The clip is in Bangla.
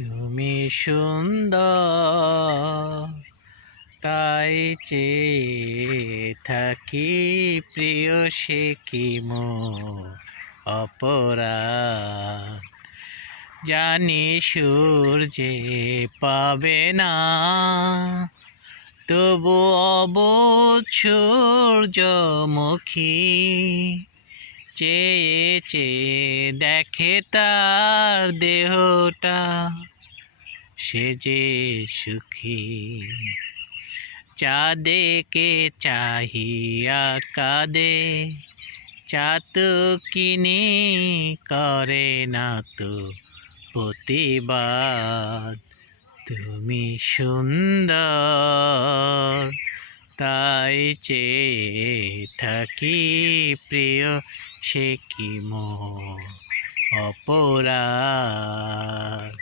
তুমি সুন্দর তাই চেয়ে থাকি প্রিয় সে কি মোর অপরাধ। জানি সূর্যে পাবে না তবু অবোধ সূর্যমুখী চেয়ে চেয়ে দেখে তার দেহটা সে যে সুখী। চাঁদেকে চাহিয়া কাঁদে চাতকিনি করে না তো প্রতিবাদ। তুমি সুন্দর তাই চেয়ে থাকি প্রিয় সে কি মোর অপরাধ।